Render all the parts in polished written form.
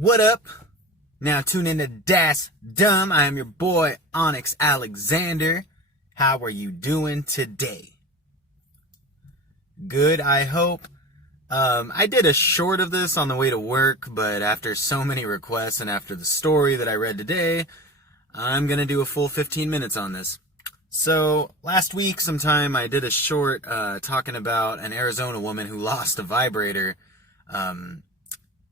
What up? Now tune in to DassDumb. I am your boy, Onyx Alexander. How are you doing today? Good, I hope. I did a short of this on the way to work, but after so many requests and after the story that I read today, I'm going to do a full 15 minutes on this. So, last week sometime I did a short talking about an Arizona woman who lost a vibrator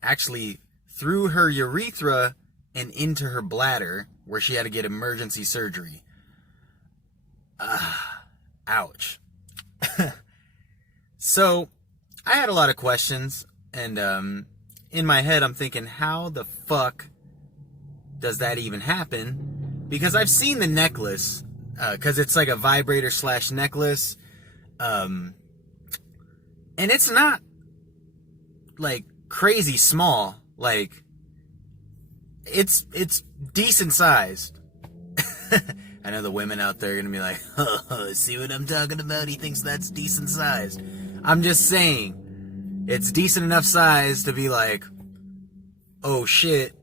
actually through her urethra and into her bladder, where she had to get emergency surgery. Ouch. So, I had a lot of questions, and in my head I'm thinking, how the fuck does that even happen? Because I've seen the necklace, because it's like a vibrator / necklace, and it's not like crazy small. Like, it's decent sized. I know the women out there are gonna be like, oh, see what I'm talking about? He thinks that's decent sized. I'm just saying, it's decent enough size to be like, oh shit,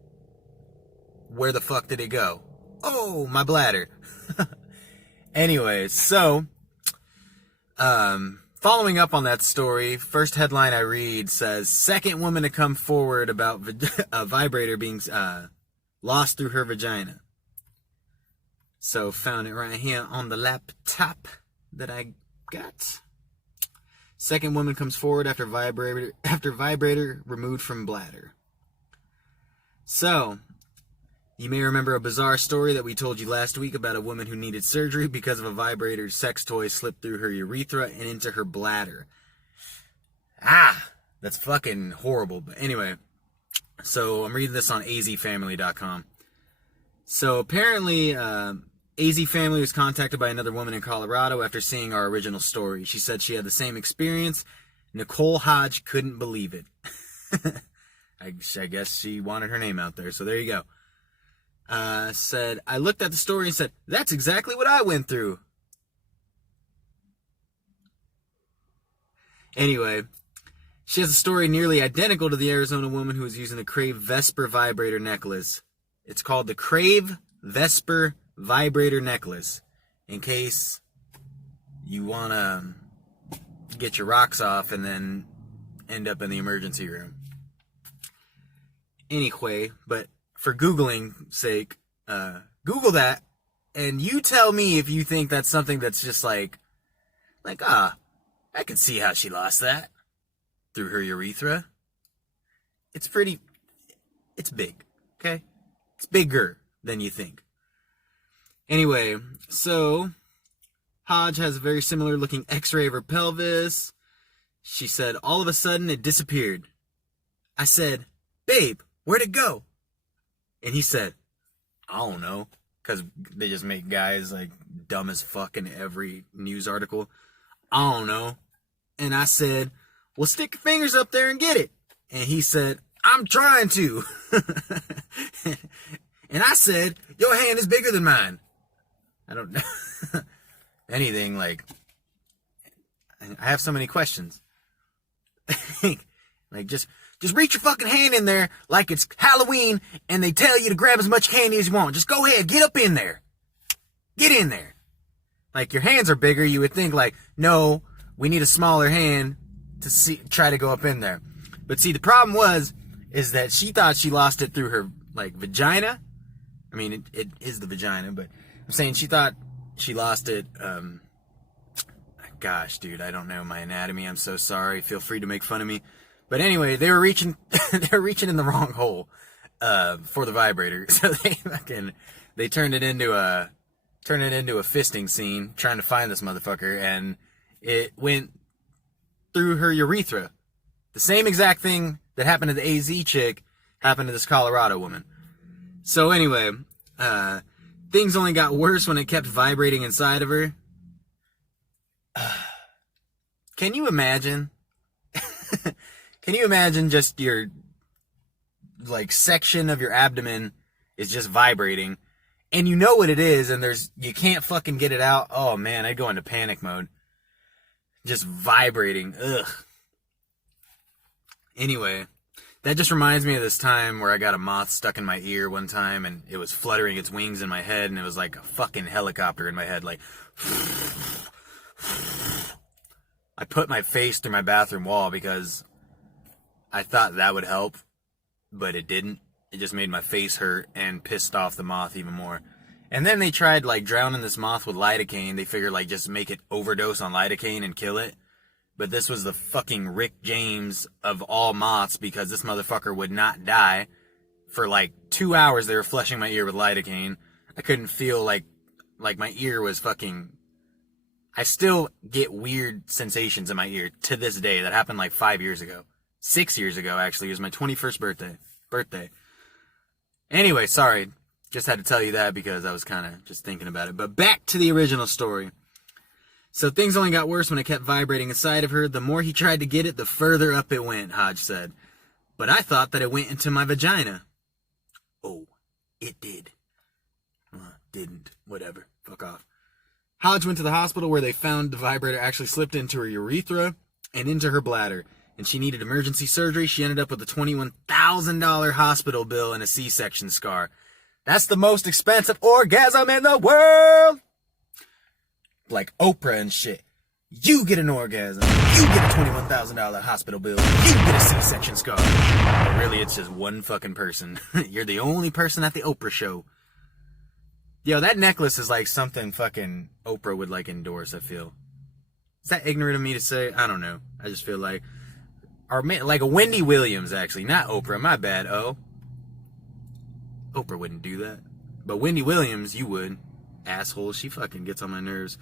where the fuck did it go? Oh, my bladder. Anyway, so, following up on that story, first headline I read says, second woman to come forward about a vibrator being lost through her vagina. So, found it right here on the laptop that I got. Second woman comes forward after vibrator removed from bladder. So, you may remember a bizarre story that we told you last week about a woman who needed surgery because of a vibrator sex toy slipped through her urethra and into her bladder. That's fucking horrible. But anyway, so I'm reading this on azfamily.com. So apparently, AZ Family was contacted by another woman in Colorado after seeing our original story. She said she had the same experience. Nicole Hodge couldn't believe it. I guess she wanted her name out there, so there you go. Said, I looked at the story and said, that's exactly what I went through. Anyway, she has a story nearly identical to the Arizona woman who was using the Crave Vesper vibrator necklace. It's called the Crave Vesper vibrator necklace, in case you want to get your rocks off and then end up in the emergency room. Anyway, but for Googling sake, Google that, and you tell me if you think that's something that's just I can see how she lost that through her urethra. It's big, okay? It's bigger than you think. Anyway, so Hodge has a very similar looking x-ray of her pelvis. She said, all of a sudden it disappeared. I said, babe, where'd it go? And he said, I don't know, because they just make guys like dumb as fuck in every news article. I don't know. And I said, well, stick your fingers up there and get it. And he said, I'm trying to. And I said, your hand is bigger than mine. I don't know. Anything, like, I have so many questions. Like, just reach your fucking hand in there like it's Halloween and they tell you to grab as much candy as you want. Just go ahead, get up in there. Get in there. Like, your hands are bigger, you would think, like, no, we need a smaller hand to try to go up in there. But see, the problem is that she thought she lost it through her, like, vagina. I mean, it is the vagina, but I'm saying she thought she lost it, gosh, dude, I don't know my anatomy, I'm so sorry, feel free to make fun of me. But anyway, they were reaching in the wrong hole, for the vibrator, so they turned it into a fisting scene, trying to find this motherfucker, and it went through her urethra. The same exact thing that happened to the AZ chick happened to this Colorado woman. So anyway, things only got worse when it kept vibrating inside of her. Can you imagine? Can you imagine just your, like, section of your abdomen is just vibrating, and you know what it is, and you can't fucking get it out? Oh man, I'd go into panic mode. Just vibrating. Ugh. Anyway, That just reminds me of this time where I got a moth stuck in my ear one time, and it was fluttering its wings in my head, and it was like a fucking helicopter in my head, like... I put my face through my bathroom wall because I thought that would help, but it didn't. It just made my face hurt and pissed off the moth even more. And then they tried, like, drowning this moth with lidocaine. They figured, like, just make it overdose on lidocaine and kill it. But this was the fucking Rick James of all moths, because this motherfucker would not die. For, like, 2 hours they were flushing my ear with lidocaine. I couldn't feel, like my ear was fucking... I still get weird sensations in my ear to this day. That happened like 5 years ago. 6 years ago, actually. It was my 21st birthday. Anyway, sorry. Just had to tell you that because I was kind of just thinking about it. But back to the original story. So things only got worse when it kept vibrating inside of her. The more he tried to get it, the further up it went, Hodge said. But I thought that it went into my vagina. Oh, it did. Didn't. Whatever. Fuck off. Hodge went to the hospital where they found the vibrator actually slipped into her urethra and into her bladder, and she needed emergency surgery. She ended up with a $21,000 hospital bill and a C-section scar. That's the most expensive orgasm in the world! Like Oprah and shit. You get an orgasm. You get a $21,000 hospital bill. You get a C-section scar. But really, it's just one fucking person. You're the only person at the Oprah show. Yo, that necklace is like something fucking Oprah would like endorse, I feel. Is that ignorant of me to say? I don't know. I just feel like... Or like a Wendy Williams, actually. Not Oprah. My bad, oh. Oprah wouldn't do that. But Wendy Williams, you would. Asshole. She fucking gets on my nerves.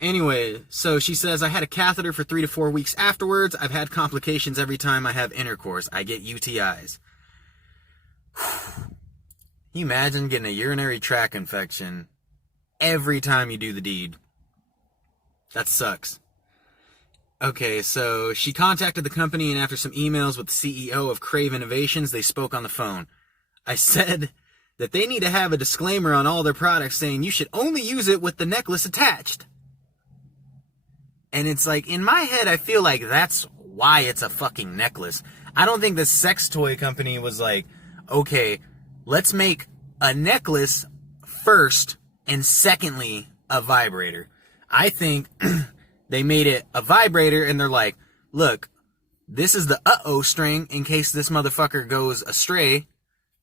Anyway, so she says, I had a catheter for 3 to 4 weeks afterwards. I've had complications every time I have intercourse. I get UTIs. Can you imagine getting a urinary tract infection every time you do the deed? That sucks. Okay, so she contacted the company, and after some emails with the CEO of Crave Innovations, they spoke on the phone. I said that they need to have a disclaimer on all their products saying you should only use it with the necklace attached. And it's like, in my head, I feel like that's why it's a fucking necklace. I don't think the sex toy company was like, okay, let's make a necklace first and secondly a vibrator. I think they made it a vibrator and they're like, look, this is the uh-oh string in case this motherfucker goes astray.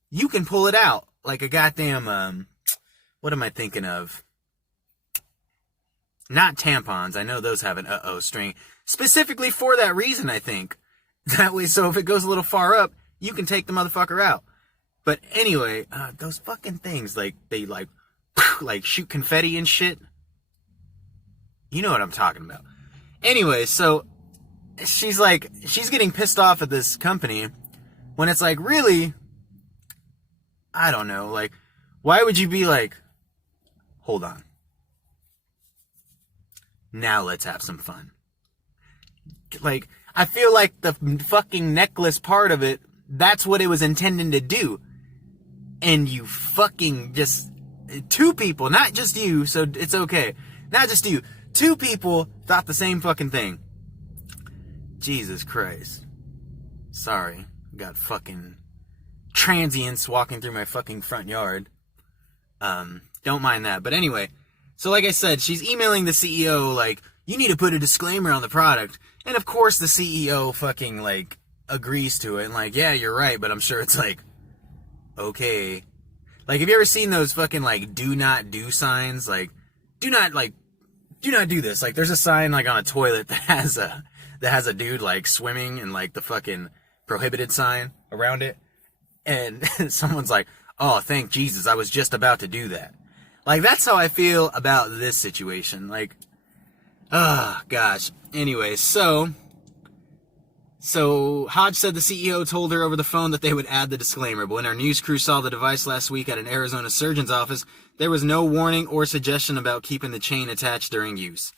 You can pull it out like a goddamn, what am I thinking of? Not tampons. I know those have an uh-oh string. Specifically for that reason, I think. That way, so if it goes a little far up, you can take the motherfucker out. But anyway, those fucking things, like, they, like shoot confetti and shit. You know what I'm talking about. Anyway, so, she's getting pissed off at this company, when it's like, really, I don't know, like, why would you be like, hold on. Now let's have some fun. Like, I feel like the fucking necklace part of it, that's what it was intending to do. And you fucking just... 2 people, not just you, so it's okay. Not just you. 2 people thought the same fucking thing. Jesus Christ. Sorry. Got fucking transients walking through my fucking front yard. Don't mind that. But anyway, so like I said, she's emailing the CEO like, you need to put a disclaimer on the product. And of course the CEO fucking like agrees to it and like, yeah, you're right, but I'm sure it's like, okay. Like, have you ever seen those fucking like do not do signs? Like, do not do this. Like, there's a sign like on a toilet that has a dude like swimming and like the fucking prohibited sign around it. And someone's like, oh, thank Jesus, I was just about to do that. Like, that's how I feel about this situation. Like, oh, gosh. Anyway, so Hodge said the CEO told her over the phone that they would add the disclaimer, but when our news crew saw the device last week at an Arizona surgeon's office, there was no warning or suggestion about keeping the chain attached during use.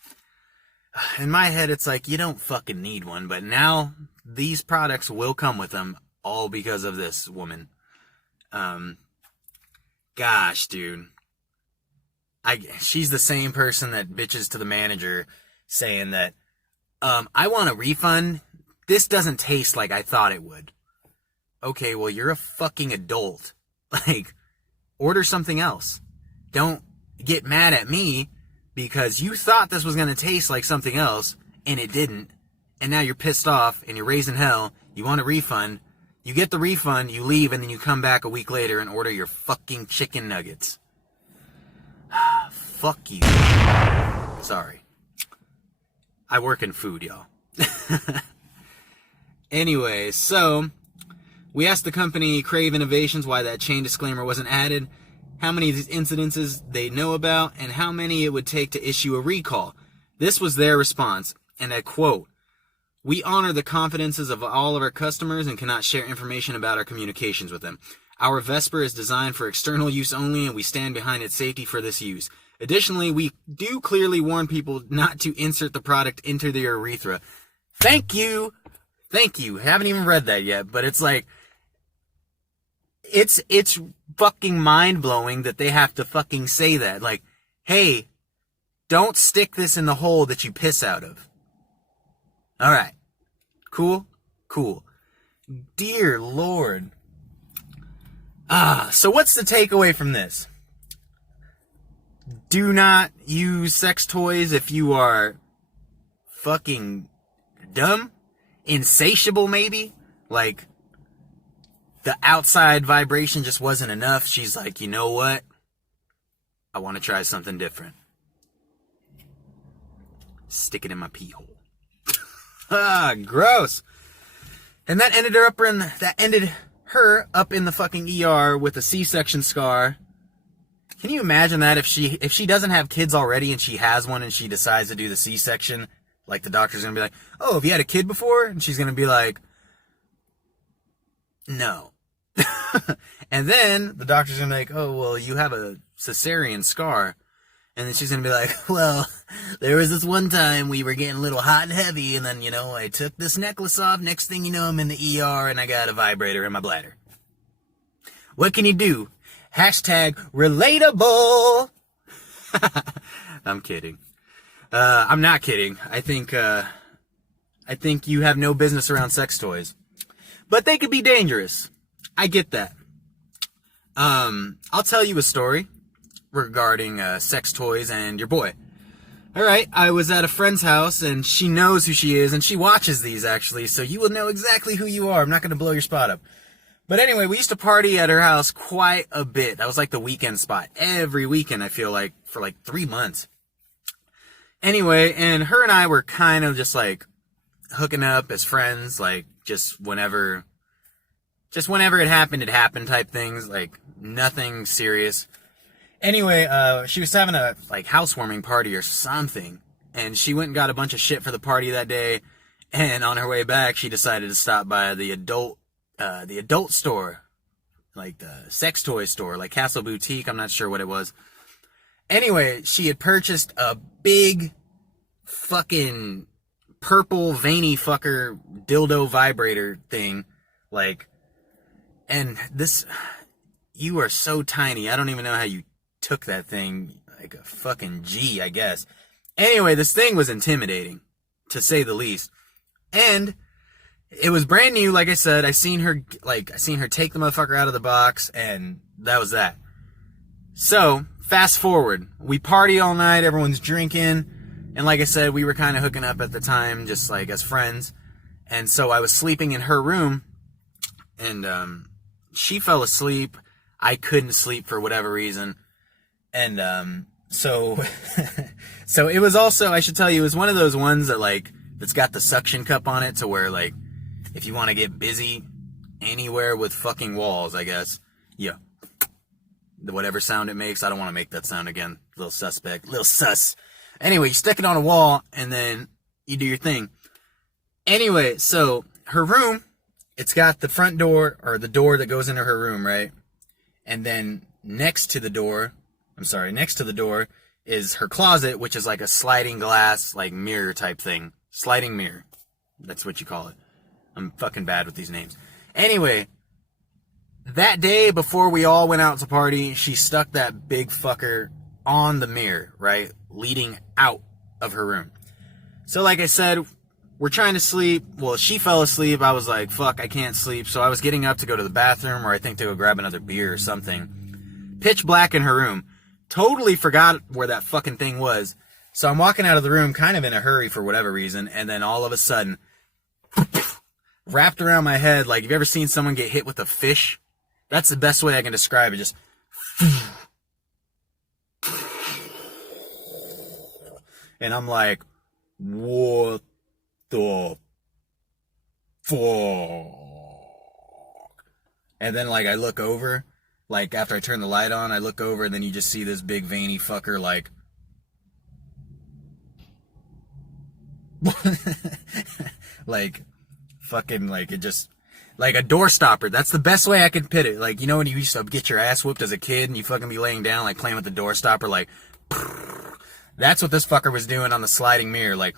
In my head, it's like, you don't fucking need one, but now these products will come with them, all because of this woman. Gosh, dude. She's the same person that bitches to the manager saying that, I want a refund. This doesn't taste like I thought it would. okay, well, you're a fucking adult. Like, order something else. Don't get mad at me because you thought this was going to taste like something else and it didn't. And now you're pissed off and you're raising hell. You want a refund. You get the refund, you leave, and then you come back a week later and order your fucking chicken nuggets. Fuck you. Sorry. I work in food, y'all. Anyway, so we asked the company Crave Innovations why that chain disclaimer wasn't added, how many of these incidences they know about, and how many it would take to issue a recall. This was their response, and I quote, "We honor the confidences of all of our customers and cannot share information about our communications with them. Our Vesper is designed for external use only, and we stand behind its safety for this use. Additionally, we do clearly warn people not to insert the product into their urethra." Thank you. Thank you. Haven't even read that yet, but it's like, it's fucking mind-blowing that they have to fucking say that. Like, hey, don't stick this in the hole that you piss out of. Alright. Cool? Cool. Dear Lord. So what's the takeaway from this? Do not use sex toys if you are fucking dumb, insatiable maybe. Like, the outside vibration just wasn't enough. She's like, you know what? I want to try something different. Stick it in my pee hole. Gross. And that ended her up in the fucking ER with a C-section scar. Can you imagine that if she doesn't have kids already and she has one and she decides to do the C-section? Like, the doctor's gonna be like, "Oh, have you had a kid before?" And she's gonna be like, "No." And then the doctor's gonna be like, "Oh, well, you have a cesarean scar." And then she's gonna be like, "Well, there was this one time we were getting a little hot and heavy, and then, I took this necklace off. Next thing you know, I'm in the ER, and I got a vibrator in my bladder. What can you do? Hashtag relatable." I'm kidding. I'm not kidding. I think you have no business around sex toys. But they could be dangerous. I get that. I'll tell you a story regarding sex toys and your boy. Alright, I was at a friend's house, and she knows who she is, and she watches these, actually, so you will know exactly who you are. I'm not going to blow your spot up. But anyway, we used to party at her house quite a bit. That was like the weekend spot. Every weekend, I feel like, for like 3 months. Anyway, and her and I were kind of just like hooking up as friends, like just whenever it happened type things, like nothing serious. Anyway, she was having a like housewarming party or something, and she went and got a bunch of shit for the party that day, and on her way back, she decided to stop by the adult store, like the sex toy store, like Castle Boutique, I'm not sure what it was. Anyway, she had purchased a big fucking purple veiny fucker dildo vibrator thing, like, and this, you are so tiny, I don't even know how you took that thing, like a fucking G, I guess. Anyway, this thing was intimidating, to say the least, and it was brand new, like I said. I seen her take the motherfucker out of the box, and that was that. So, fast forward. We party all night, everyone's drinking, and like I said, we were kind of hooking up at the time, just like as friends. And so I was sleeping in her room, and she fell asleep. I couldn't sleep for whatever reason. And so it was also, I should tell you, it was one of those ones that like, that's got the suction cup on it to where like, if you want to get busy anywhere with fucking walls, I guess, yeah. Whatever sound it makes, I don't want to make that sound again. Little suspect, little sus. Anyway, you stick it on a wall, and then you do your thing. Anyway, so her room, it's got the front door, or the door that goes into her room, right? And then next to the door is her closet, which is like a sliding glass, like mirror type thing. Sliding mirror. That's what you call it. I'm fucking bad with these names. Anyway, that day before we all went out to party, she stuck that big fucker on the mirror, right? Leading out of her room. So like I said, we're trying to sleep. Well, she fell asleep. I was like, fuck, I can't sleep. So I was getting up to go to the bathroom, or I think to go grab another beer or something. Pitch black in her room. Totally forgot where that fucking thing was. So I'm walking out of the room kind of in a hurry for whatever reason. And then all of a sudden, wrapped around my head, like, you've ever seen someone get hit with a fish? That's the best way I can describe it. Just... And I'm like, what the fuck? And then, like, I look over, like, after I turn the light on, I look over, and then you just see this big veiny fucker, like, like, fucking, like, it just, like a door stopper. That's the best way I can put it. Like, you know when you used to get your ass whooped as a kid, and you fucking be laying down, like, playing with the door stopper, like, that's what this fucker was doing on the sliding mirror, like,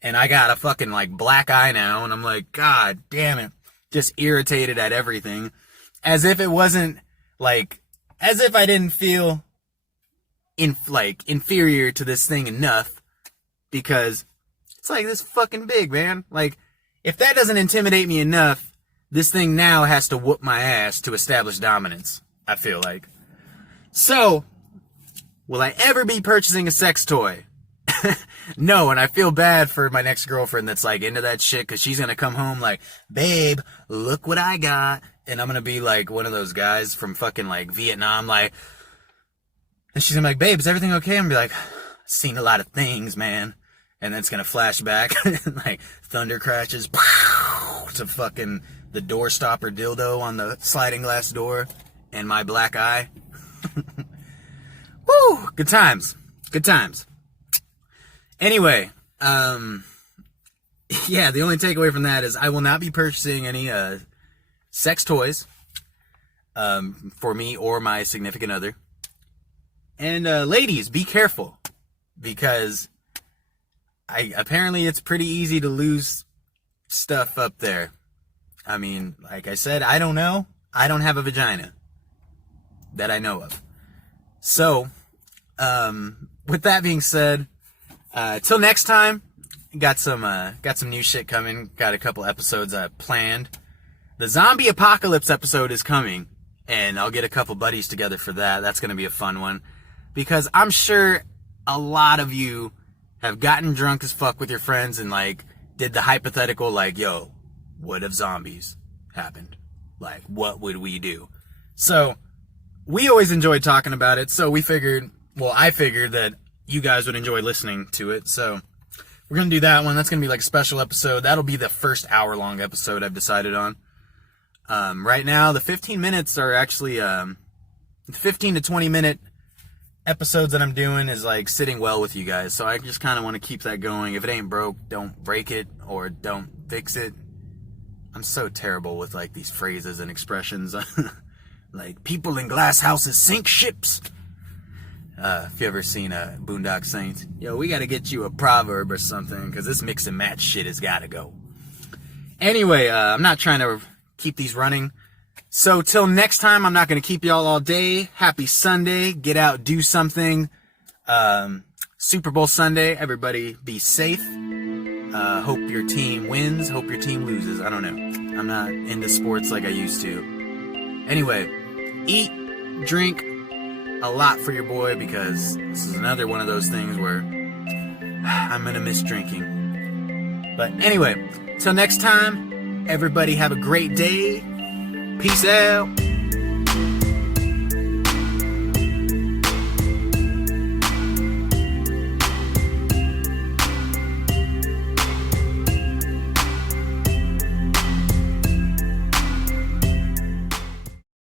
and I got a fucking, like, black eye now, and I'm like, God damn it. Just irritated at everything. As if it wasn't, like, as if I didn't feel, inferior to this thing enough, because it's, like, this fucking big, man. Like, if that doesn't intimidate me enough, this thing now has to whoop my ass to establish dominance, I feel like. So, will I ever be purchasing a sex toy? No, and I feel bad for my next girlfriend that's, like, into that shit, because she's going to come home like, babe, look what I got. And I'm going to be, like, one of those guys from fucking, like, Vietnam, like, and she's going to be like, babe, is everything okay? I'm going to be like, I've seen a lot of things, man. And then it's going to flash back, like, thunder crashes, to fucking the door stopper dildo on the sliding glass door, and my black eye. Woo! Good times. Good times. Anyway, yeah, the only takeaway from that is I will not be purchasing any sex toys for me or my significant other. And ladies, be careful, because apparently it's pretty easy to lose stuff up there. I mean, like I said, I don't know. I don't have a vagina that I know of. So, with that being said, till next time, got some new shit coming. Got a couple episodes planned. The zombie apocalypse episode is coming, and I'll get a couple buddies together for that. That's gonna be a fun one, because I'm sure a lot of you have gotten drunk as fuck with your friends and, like, did the hypothetical, like, yo, what if zombies happened? Like, what would we do? So, we always enjoyed talking about it, so I figured that you guys would enjoy listening to it, so we're going to do that one. That's going to be like a special episode. That'll be the first hour-long episode I've decided on. Right now, the 15 minutes are actually, 15 to 20-minute episodes that I'm doing is, like, sitting well with you guys, so I just kind of want to keep that going. If it ain't broke, don't break it, or don't fix it. I'm so terrible with, like, these phrases and expressions. Like, people in glass houses sink ships. If you ever seen Boondock Saints, yo, we gotta get you a proverb or something, because this mix and match shit has gotta go. Anyway, I'm not trying to keep these running. So, till next time, I'm not gonna keep y'all all day. Happy Sunday. Get out, do something. Super Bowl Sunday. Everybody be safe. Hope your team wins. Hope your team loses. I don't know. I'm not into sports like I used to. Anyway, eat, drink a lot for your boy, because this is another one of those things where I'm gonna miss drinking. But anyway, till next time, everybody have a great day. Peace out.